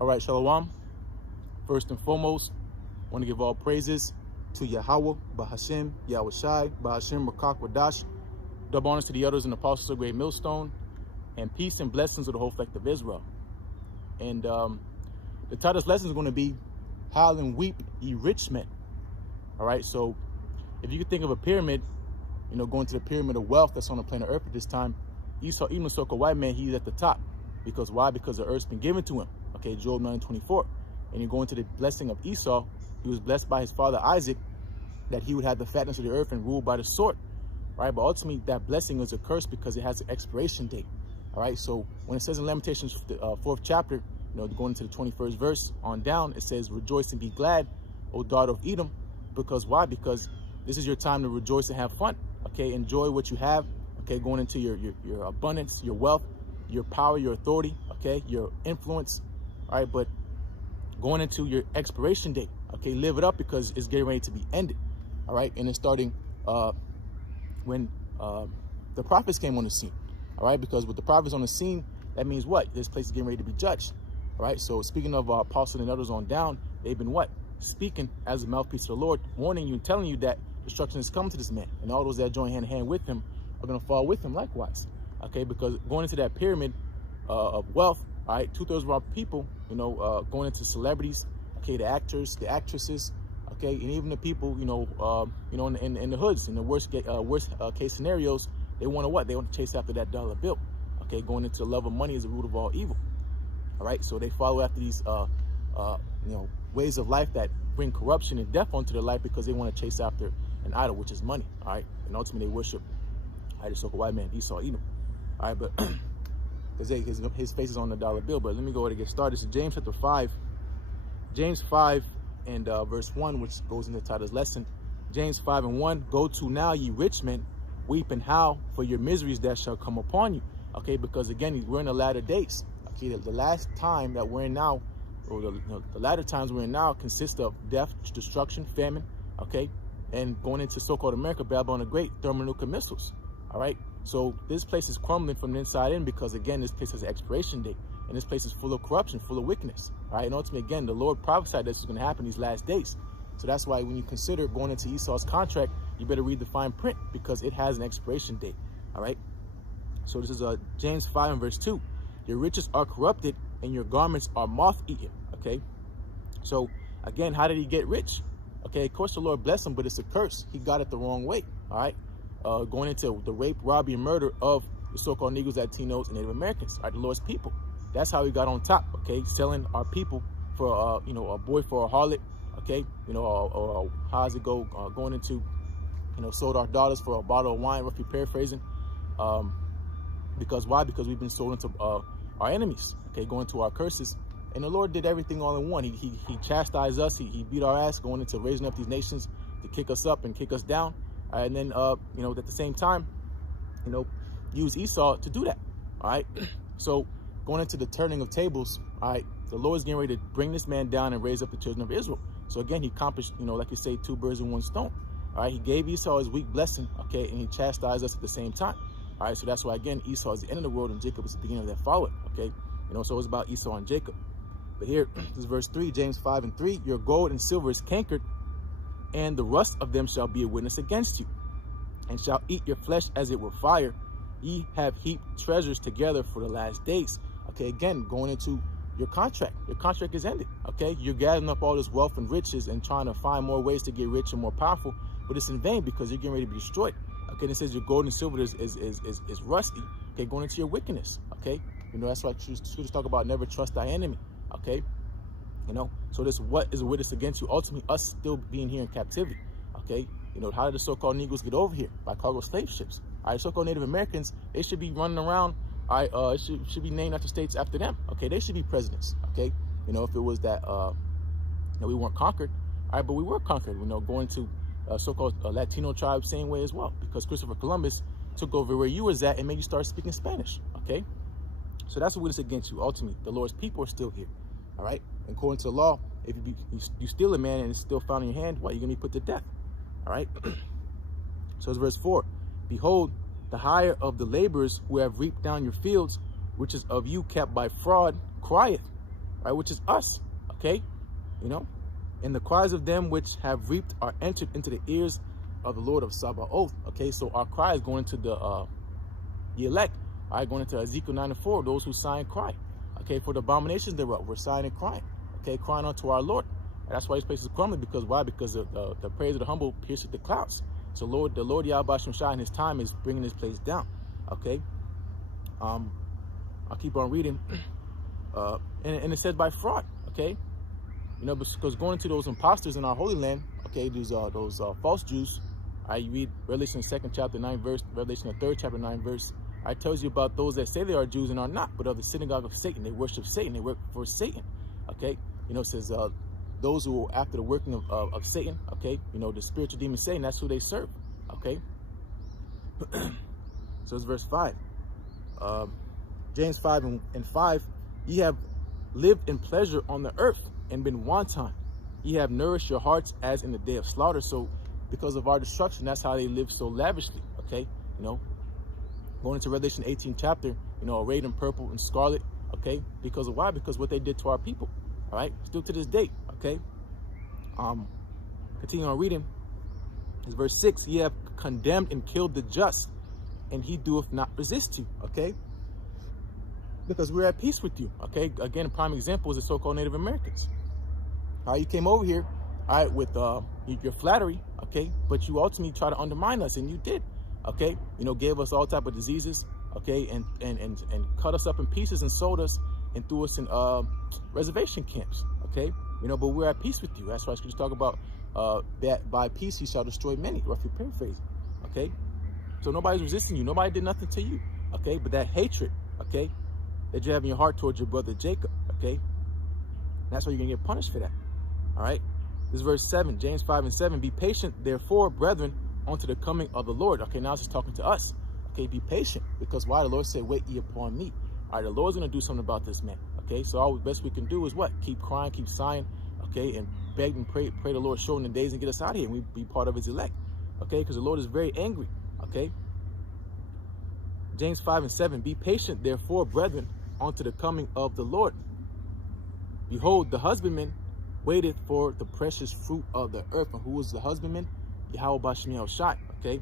All right, Shalom. First and foremost, I want to give all praises to Yahweh, Bahashem, Yahushai, Bahashem, Rakak, Wadash. Double honors to the elders and apostles of Great Millstone, and peace and blessings to the whole effect of Israel. And the title of this lesson is going to be Howl and Weep, ye rich men. All right, so if you could think of a pyramid, going to the pyramid of wealth that's on the planet Earth at this time, Esau, even the so-called white man, he's at the top. Because why? Because the earth's been given to him. Okay, Job 9:24. And you go into the blessing of Esau, he was blessed by his father Isaac, that he would have the fatness of the earth and rule by the sword. Right? But ultimately, that blessing is a curse because it has an expiration date. All right, so when it says in Lamentations, the 4th chapter, going into the 21st verse on down, it says, rejoice and be glad, O daughter of Edom. Because why? Because this is your time to rejoice and have fun. Okay, enjoy what you have. Okay, going into your abundance, your wealth, your power, your authority, okay, your influence. All right, but going into your expiration date, okay, live it up because it's getting ready to be ended. All right, and it's starting when the prophets came on the scene. All right, because with the prophets on the scene, that means what? This place is getting ready to be judged. All right, so speaking of apostles and others on down, they've been what? Speaking as a mouthpiece of the Lord, warning you and telling you that destruction is coming to this man, and all those that join hand in hand with him are going to fall with him likewise. Okay, because going into that pyramid of wealth, all right, 2/3 of our people, going into celebrities, okay, the actors, the actresses, okay, and even the people, in the hoods, in the worst case scenarios, they want to what? They want to chase after that dollar bill. Okay, going into the love of money is the root of all evil. All right, so they follow after these, ways of life that bring corruption and death onto their life because they want to chase after an idol, which is money. All right, and ultimately they worship the so-called white man, Esau, Edom. All right, but his face is on the dollar bill. But let me go ahead and get started. So James chapter 5, James 5 and verse 1, which goes into the title's lesson. James 5:1, go to now, ye rich men, weep and howl for your miseries that shall come upon you. Okay, because again, we're in the latter days. Okay, the last time that we're in now, or the latter times we're in now, consist of death, destruction, famine. Okay, and going into so-called America, Babylon the Great, thermonuclear missiles. All right, so this place is crumbling from the inside in because again, this place has an expiration date, and this place is full of corruption, full of wickedness. All right, and ultimately, again, the Lord prophesied this is going to happen these last days. So that's why when you consider going into Esau's contract, you better read the fine print because it has an expiration date. All right, so this is James 5 and verse 2. Your riches are corrupted and your garments are moth-eaten. Okay, so again, how did he get rich? Okay, of course the Lord blessed him, but it's a curse. He got it the wrong way. All right, going into the rape, robbery, and murder of the so-called Negroes, Latinos, and Native Americans, all right, the Lord's people. That's how he got on top. Okay, selling our people for a boy for a harlot. Okay, or how's it go? Going into sold our daughters for a bottle of wine, roughly paraphrasing. Because why? Because we've been sold into our enemies. Okay, going to our curses. And the Lord did everything all in one. He chastised us. He beat our ass, going into raising up these nations to kick us up and kick us down. And then, at the same time, use Esau to do that. All right. So going into the turning of tables, all right, the Lord is getting ready to bring this man down and raise up the children of Israel. So again, he accomplished, like you say, 2 birds in 1 stone. All right. He gave Esau his weak blessing. Okay. And he chastised us at the same time. All right. So that's why, again, Esau is the end of the world and Jacob is the beginning of that follow. Okay. So it's about Esau and Jacob. But here, this is verse 3, James 5 and 3. Your gold and silver is cankered, and the rust of them shall be a witness against you, and shall eat your flesh as it were fire. Ye have heaped treasures together for the last days. Okay, again, going into your contract. Your contract is ended. Okay, you're gathering up all this wealth and riches and trying to find more ways to get rich and more powerful, but it's in vain because you're getting ready to be destroyed. Okay, and it says your gold and silver is rusty. Okay, going into your wickedness. Okay, that's why scriptures talk about never trust thy enemy. Okay, so this what is a witness against you? Ultimately, us still being here in captivity. Okay, how did the so-called Negroes get over here? By cargo slave ships. All right, so-called Native Americans, they should be running around. All right, it should be named after states after them. Okay, they should be presidents. Okay, if it was that we weren't conquered. All right, but we were conquered. Going to so-called Latino tribes, same way as well, because Christopher Columbus took over where you was at and made you start speaking Spanish. Okay, so that's a witness against you. Ultimately, the Lord's people are still here. All right, and according to the law, if you steal a man and it's still found in your hand, what, you're gonna be put to death. All right. So it's verse 4. Behold, the hire of the laborers who have reaped down your fields, which is of you kept by fraud, crieth. right? Which is us, okay? You know, and the cries of them which have reaped are entered into the ears of the Lord of Sabaoth, okay? So our cry is going to the elect, all right? Going into Ezekiel 9:4, those who sigh and cry, okay? For the abominations thereof, we're sighing and crying, okay? Crying unto our Lord. And that's why this place is crumbling, because why? Because the praise of the humble pierces the clouds. So the Lord Yahweh Shem Shai in his time is bringing this place down, okay? I'll keep on reading. And it says by fraud, okay? You know, because going to those imposters in our Holy Land, okay, those false Jews, you read Revelation 2nd chapter 9 verse, Revelation 3rd chapter 9 verse, it tells you about those that say they are Jews and are not, but of the synagogue of Satan. They worship Satan, they work for Satan, okay? You know, it says those who are after the working of Satan, okay? You know, the spiritual demon Satan, that's who they serve, okay? So it's verse 5. James 5:5, ye have lived in pleasure on the earth and been wanton. Ye have nourished your hearts as in the day of slaughter. So because of our destruction, that's how they live so lavishly, okay? You know, going into Revelation 18 chapter, you know, arrayed in purple and scarlet, okay? Because of why? Because what they did to our people, all right? Still to this day, okay? Continue on reading. It's verse 6, ye have condemned and killed the just, and he doeth not resist you, okay? Because we're at peace with you, okay? Again, a prime example is the so-called Native Americans. All right, you came over here, all right, with your flattery, okay? But you ultimately try to undermine us, and you did, okay? You know, gave us all type of diseases, okay? And cut us up in pieces and sold us and threw us in reservation camps, okay? You know, but we're at peace with you. That's why scriptures talk about that by peace he shall destroy many, roughly paraphrasing, okay? So nobody's resisting you. Nobody did nothing to you, okay? But that hatred, okay, that you have in your heart towards your brother Jacob, okay? That's why you're going to get punished for that, all right? This is verse 7, James 5:7. Be patient, therefore, brethren, unto the coming of the Lord. Okay, now it's just talking to us. Okay, be patient, because why? The Lord said, wait ye upon me. All right, the Lord's going to do something about this man, okay? So all the best we can do is what? Keep crying, keep sighing, okay? And beg and pray the Lord shorten the days and get us out of here, and we be part of his elect, okay? Because the Lord is very angry, okay? James 5:7. Be patient, therefore, brethren, unto the coming of the Lord. Behold, the husbandman waited for the precious fruit of the earth. And who was the husbandman? Yahweh Bashem Yahushai, okay?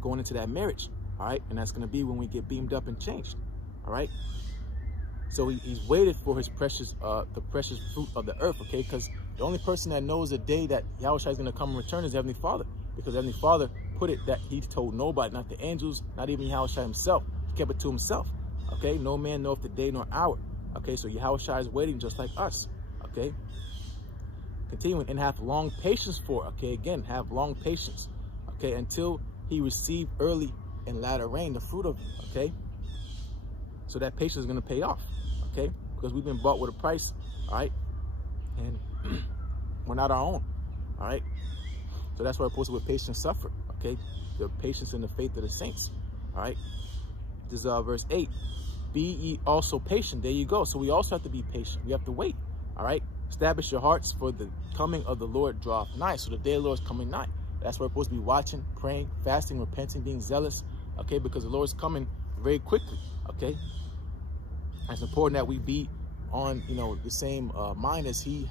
Going into that marriage, all right? And that's going to be when we get beamed up and changed, all right? So he's waited for his precious, the precious fruit of the earth, okay? Because the only person that knows the day that Yahushai is going to come and return is Heavenly Father. Because Heavenly Father put it that he told nobody, not the angels, not even Yahushai himself. He kept it to himself, okay? No man knoweth the day nor hour, okay? So Yahushai is waiting just like us, okay? Continuing, and have long patience for, okay? Again, have long patience, okay? Until he receive early and latter rain, the fruit of it, okay? So that patience is going to pay off, okay? Because we've been bought with a price, all right? And we're not our own, all right? So that's why we're supposed to with patience suffer, okay? The patience and the faith of the saints, all right? This is verse 8. Be ye also patient. There you go. So we also have to be patient. We have to wait, all right? Establish your hearts, for the coming of the Lord draweth nigh. So the day of the Lord is coming nigh. That's why we're supposed to be watching, praying, fasting, repenting, being zealous, okay? Because the Lord is coming very quickly, okay? And it's important that we be on, you know, the same mind as he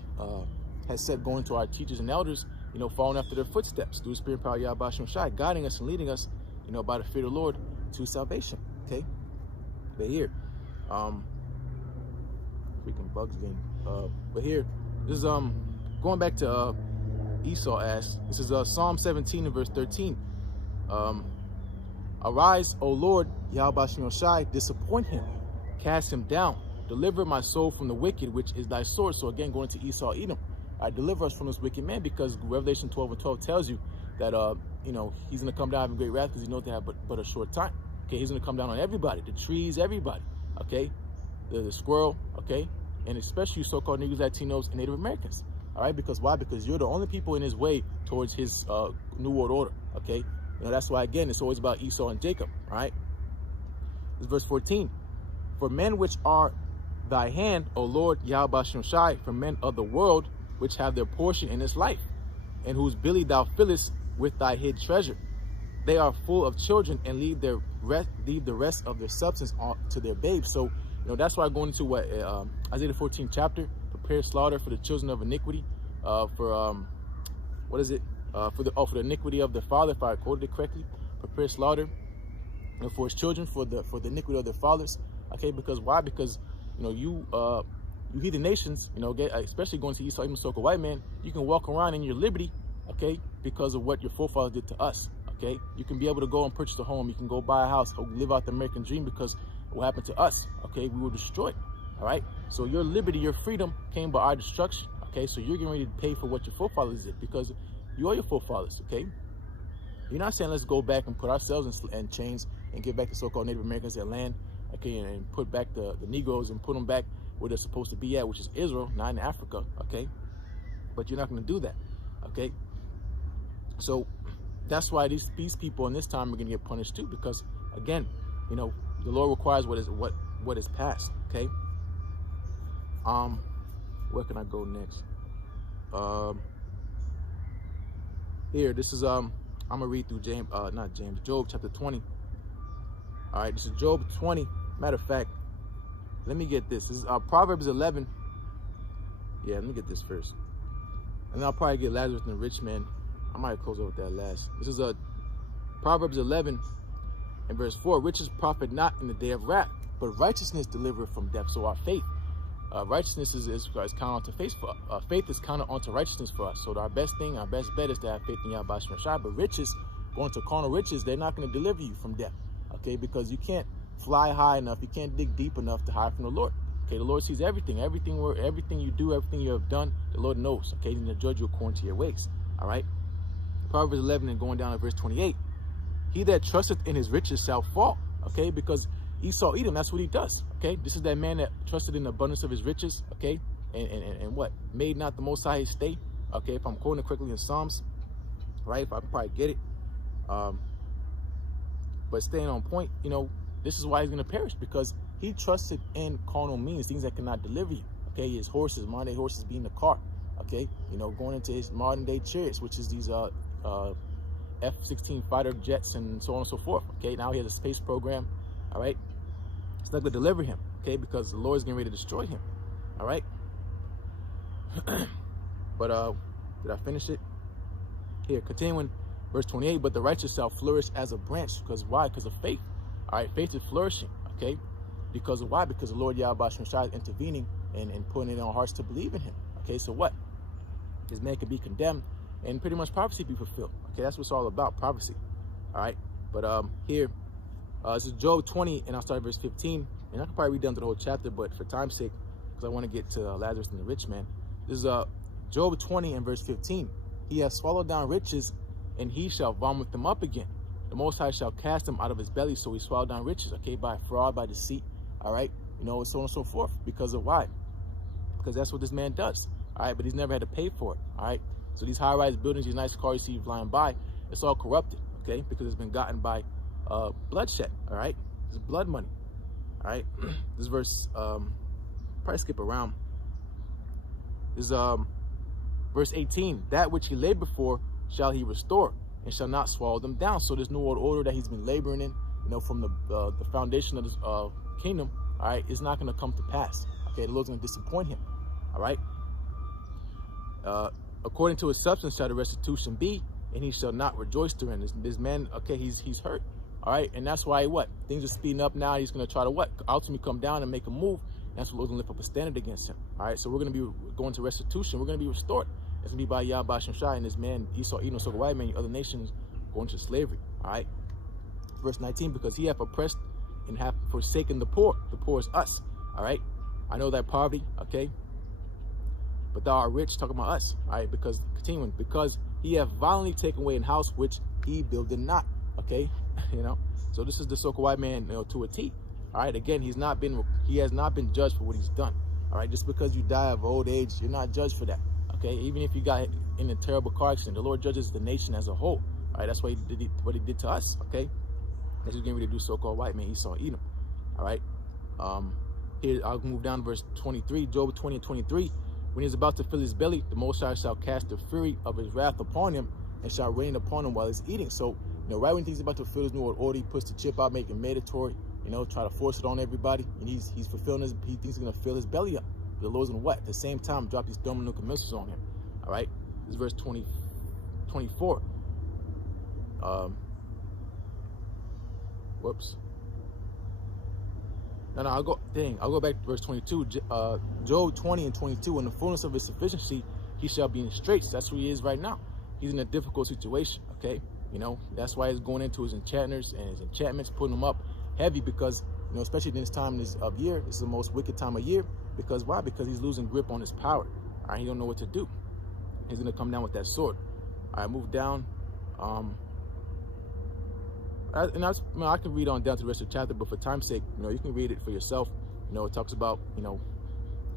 has said, going to our teachers and elders, you know, following after their footsteps through the Spirit and power of Yahweh Shem Shai, guiding us and leading us, you know, by the fear of the Lord to salvation, okay? But here, freaking bugs again. But here, this is going back to Esau asked. This is Psalm 17 and verse 13. Arise, O Lord, Yahweh Shem Shai, disappoint him, cast him down, deliver my soul from the wicked, which is thy sword. So again, going to Esau, Edom, deliver us from this wicked man, because Revelation 12 and 12 tells you that you know, he's going to come down in great wrath, because he knows they have but a short time. Okay, he's going to come down on everybody, the trees, everybody. Okay, the squirrel. Okay, and especially so-called Negroes, Latinos, and Native Americans. All right, because why? Because you're the only people in his way towards his New World Order. Okay, you know, that's why, again, it's always about Esau and Jacob. All right, this is verse 14. For men which are thy hand, O Lord, Yahweh Shem Shai, for men of the world, which have their portion in this life, and whose belly thou fillest with thy hid treasure. They are full of children, and leave the rest of their substance to their babes. So That's why going into what Isaiah the 14th chapter, prepare slaughter for the children of iniquity, what is it? For the iniquity of the father, if I quoted it correctly. Prepare slaughter for his children, for the iniquity of their fathers. Okay, because why? Because you heathen nations, especially going to Esau, even so-called white man, you can walk around in your liberty, okay, because of what your forefathers did to us. Okay, you can be able to go and purchase a home, you can go buy a house, go live out the American dream because of what happened to us. Okay, we were destroyed. All right, so your liberty, your freedom came by our destruction. Okay, so you're getting ready to pay for what your forefathers did because you are your forefathers. Okay, you're not saying let's go back and put ourselves in chains and give back the so-called Native Americans their land. Okay, and put back the Negroes and put them back where they're supposed to be at, which is Israel, not in Africa. Okay, but you're not going to do that. Okay, so that's why these people in this time are going to get punished too, because again, the Lord requires what is past. Okay. Where can I go next? Here, this is I'm gonna read through Job chapter 20. All right, this is Job 20. Matter of fact, let me get this. This is Proverbs 11. Yeah, let me get this first, and I'll probably get Lazarus and the rich man. I might close up with that last. This is Proverbs 11 and verse 4. Riches profit not in the day of wrath, but righteousness delivereth from death. So our faith, righteousness is counted onto faith. Faith is counted onto righteousness for us. So our best thing, our best bet is to have faith in Yahweh Shai. But riches, going to carnal riches, they're not going to deliver you from death. Okay, because you can't fly high enough, you can't dig deep enough to hide from the Lord. Okay, the Lord sees everything you do, everything you have done. The Lord knows. Okay, He's going to judge you according to your ways. All right. Proverbs 11 and going down to verse 28. He that trusteth in his riches shall fall. Okay, because Esau Edom, that's what he does. Okay, this is that man that trusted in the abundance of his riches. Okay, and what made not the Most High his stay. Okay, if I'm quoting it correctly in Psalms, right? If I can probably get it. But staying on point, this is why he's going to perish, because he trusted in carnal means, things that cannot deliver you. Okay, his horses, modern day horses being the cart. Okay, going into his modern day chariots, which is these F-16 fighter jets and so on and so forth. Okay, now he has a space program. All right, it's not going to deliver him. Okay, because the Lord is getting ready to destroy him. All right. But did I finish it? Here, continuing, verse 28. But the righteous shall flourish as a branch. Because why? Because of faith. All right, faith is flourishing. Okay, because of why? Because the Lord Yahweh Shai is intervening and putting it in our hearts to believe in Him. Okay, so what? This man could be condemned and pretty much prophecy be fulfilled. Okay, that's what it's all about, prophecy. All right, but here, this is Job 20, and I'll start at verse 15. And I can probably read down to the whole chapter, but for time's sake, because I want to get to Lazarus and the rich man. This is Job 20 and verse 15. He has swallowed down riches, and he shall vomit them up again. The Most High shall cast them out of his belly, so he swallowed down riches. Okay, by fraud, by deceit. All right, so on and so forth. Because of why? Because that's what this man does. All right, but he's never had to pay for it. All right, so these high-rise buildings, these nice cars you see flying by, it's all corrupted. Okay, because it's been gotten by bloodshed. All right, it's blood money. All right, this verse, probably skip around. This is verse 18. That which he labored for shall he restore, and shall not swallow them down. So this new world order that he's been laboring in, from the foundation of this kingdom, all right, is not going to come to pass. Okay, the Lord's going to disappoint him. All right. According to his substance shall the restitution be, and he shall not rejoice therein. This man, okay, he's hurt. All right, and that's why what? Things are speeding up now. He's going to try to what? Ultimately come down and make a move. That's what Lord's going to lift up a standard against him. All right, so we're going to be going to restitution. We're going to be restored. It's going to be by Yahweh Shai and this man, Esau, Edom, so white man, other nations going to slavery. All right, verse 19, because he hath oppressed and hath forsaken the poor. The poor is us. All right, I know that poverty, okay, but thou art rich, talking about us. All right, because continuing, because he hath violently taken away an house which he builded not. Okay, so this is the so-called white man, to a T. All right, again, he has not been judged for what he's done. All right, just because you die of old age, you're not judged for that. Okay, even if you got in a terrible car accident, the Lord judges the nation as a whole. All right, that's what he did to us. Okay, that's what he's getting ready to do, so-called white man, Esau, Edom. All right, here I'll move down to verse 23, Job 20 and 23. When he is about to fill his belly, the Most High shall cast the fury of his wrath upon him, and shall rain upon him while he's eating. So, right when he's about to fill his new world order, he puts the chip out, making mandatory. you know, try to force it on everybody, and he's fulfilling his, he thinks he's gonna fill his belly up. The Lord's gonna what? At the same time, drop these thermonuclear missiles on him. All right, this is verse 24. Whoops. No, I'll go back to verse 22. Job 20 and 22. In the fullness of his sufficiency, he shall be in straits. That's where he is right now. He's in a difficult situation. Okay, you know, that's why he's going into his enchanters and his enchantments, putting them up heavy, because, you know, especially in this time of year, this is the most wicked time of year. Because why? Because he's losing grip on his power. All right, he don't know what to do. He's gonna come down with that sword. All right, move down. I can read on down to the rest of the chapter, but for time's sake, you know, you can read it for yourself. You know, it talks about, you know,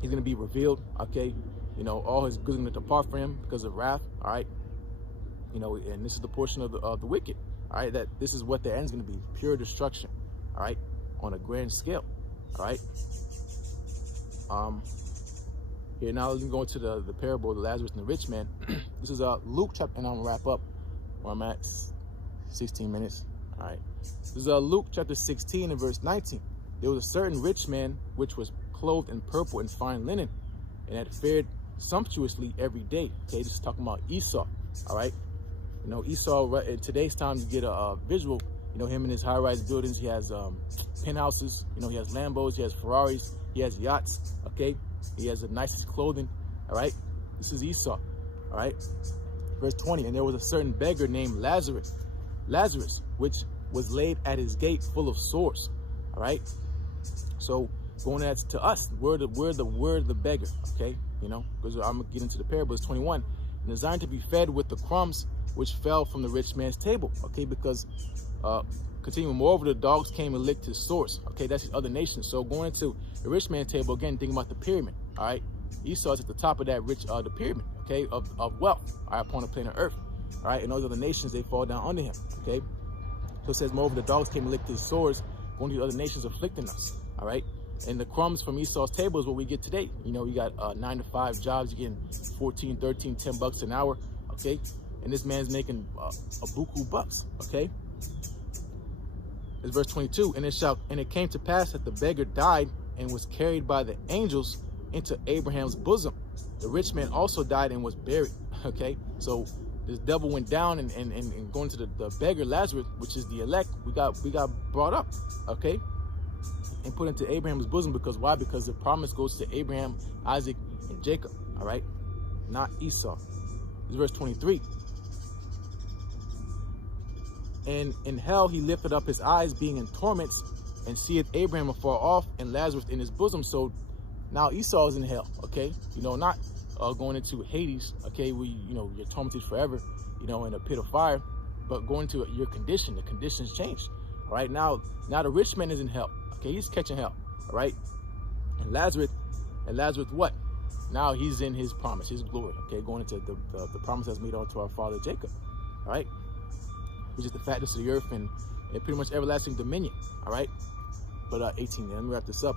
he's going to be revealed, okay? You know, all his goods are going to depart from him because of wrath, all right? You know, and this is the portion of the wicked, all right? That this is what the end is going to be, pure destruction, all right? On a grand scale, all right? Here, now let's go into the parable of the Lazarus and the rich man. This is Luke chapter, and I'm going to wrap up where I'm at, 16 minutes. All right, this is Luke chapter 16 and verse 19. There was a certain rich man which was clothed in purple and fine linen, and had fared sumptuously every day. Okay, this is talking about Esau. All right, you know, Esau, right, in today's time, to get a visual, you know, him in his high-rise buildings, he has penthouses, you know, he has Lambos, he has Ferraris, he has yachts. Okay, he has the nicest clothing. All right, this is Esau. All right, verse 20. And there was a certain beggar named Lazarus, which was laid at his gate full of sores. All right, so going to us, we're the beggar. Okay, you know, because I'm gonna get into the parable. It's 21, and designed to be fed with the crumbs which fell from the rich man's table. Okay, because continuing, moreover, the dogs came and licked his sores. Okay, that's his other nations. So going into the rich man's table again, thinking about the pyramid. All right, Esau's at the top of that the pyramid. Okay, of wealth. All right, upon the plane of earth. All right, and those other nations, they fall down under him. Okay, so it says, moreover, the dogs came and licked his sores, going to the other nations afflicting us. All right, and the crumbs from Esau's table is what we get today. You know, you got 9 to 5 jobs, you're getting 14, 13, 10 bucks an hour. Okay, and this man's making a buku bucks. Okay, it's verse 22. And it came to pass that the beggar died and was carried by the angels into Abraham's bosom. The rich man also died and was buried. Okay, so this devil went down and going to the beggar Lazarus, which is the elect, we got brought up, okay, and put into Abraham's bosom. Because why? Because the promise goes to Abraham, Isaac, and Jacob. All right, not Esau. This is verse 23. And in hell he lifted up his eyes, being in torments, and seeth Abraham afar off, and Lazarus in his bosom. So now Esau is in hell. Okay, you know, not going into Hades, okay, where you know, you're tormented forever, you know, in a pit of fire, but going to your condition, the conditions change. All right, now the rich man is in hell. Okay, he's catching hell. All right, and Lazarus what? Now he's in his promise, his glory. Okay, going into the promise that's made unto our father Jacob. All right, which is the fatness of the earth and pretty much everlasting dominion. All right, but 18. Let me wrap this up.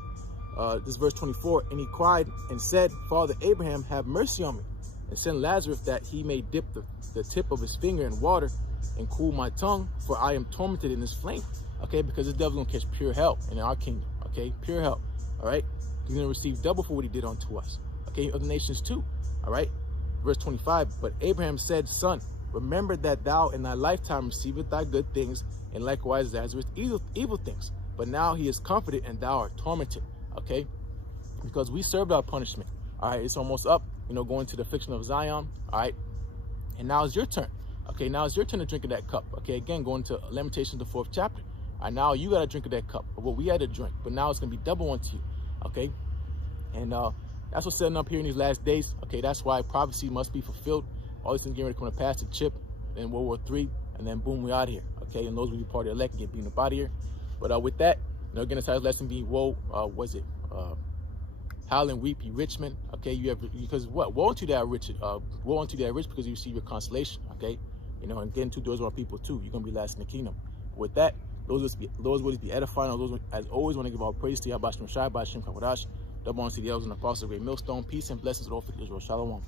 This is verse 24. And he cried and said, Father Abraham, have mercy on me, and send Lazarus that he may dip the tip of his finger in water and cool my tongue, for I am tormented in this flame. Okay, because this devil's gonna catch pure hell in our kingdom. Okay, pure hell. All right, he's gonna receive double for what he did unto us. Okay, other nations too. All right, verse 25. But Abraham said, Son, remember that thou in thy lifetime receivest thy good things, and likewise Lazarus evil things. But now he is comforted, and thou art tormented. Okay, because we served our punishment. All right, it's almost up, you know, going to the affliction of Zion. All right, and now it's your turn. Okay, now it's your turn to drink of that cup. Okay, again, going to Lamentations, the 4th chapter. All right, now you got to drink of that cup of what we had to drink, but now it's going to be double unto you. Okay, and that's what's setting up here in these last days. Okay, that's why prophecy must be fulfilled. All these things getting ready to come to pass, the chip, then World War III, and then boom, we out of here. Okay, and those will be part of the elect and get beaten up out of here. But with that, you know, again, this lesson being woe, howl and weep, ye rich men. Okay, you have, because what? Woe unto that rich, woe unto that rich, because you receive your consolation. Okay, you know, and getting 2 doors are people too. You're gonna be last in the kingdom. With that, those words be edifying. Those, as always, want to give all praise to Yahweh Shai, Bashim Kavadash, double honor to the elders and apostles of Great Millstone. Peace and blessings to all for Israel. Shalom.